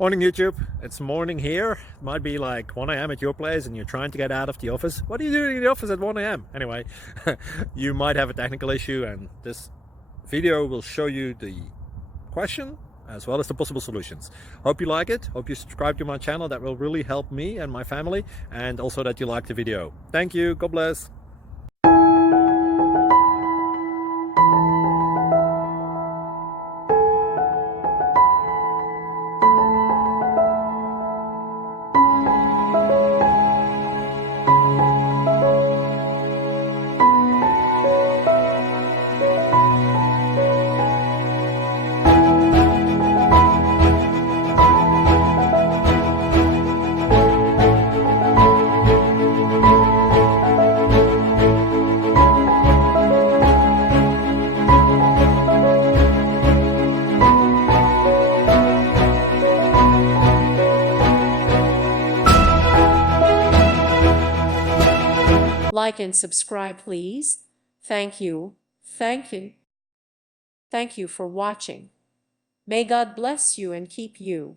Morning YouTube, it's morning here. It might be like 1 a.m. at your place and you're trying to get out of the office. What are you doing in the office at 1 a.m.? Anyway, you might have a technical issue and this video will show you the question as well as the possible solutions. Hope you like it, hope you subscribe to my channel. That will really help me and my family, and also that you like the video. Thank you, God bless. Like and subscribe, please. Thank you. Thank you. Thank you for watching. May God bless you and keep you.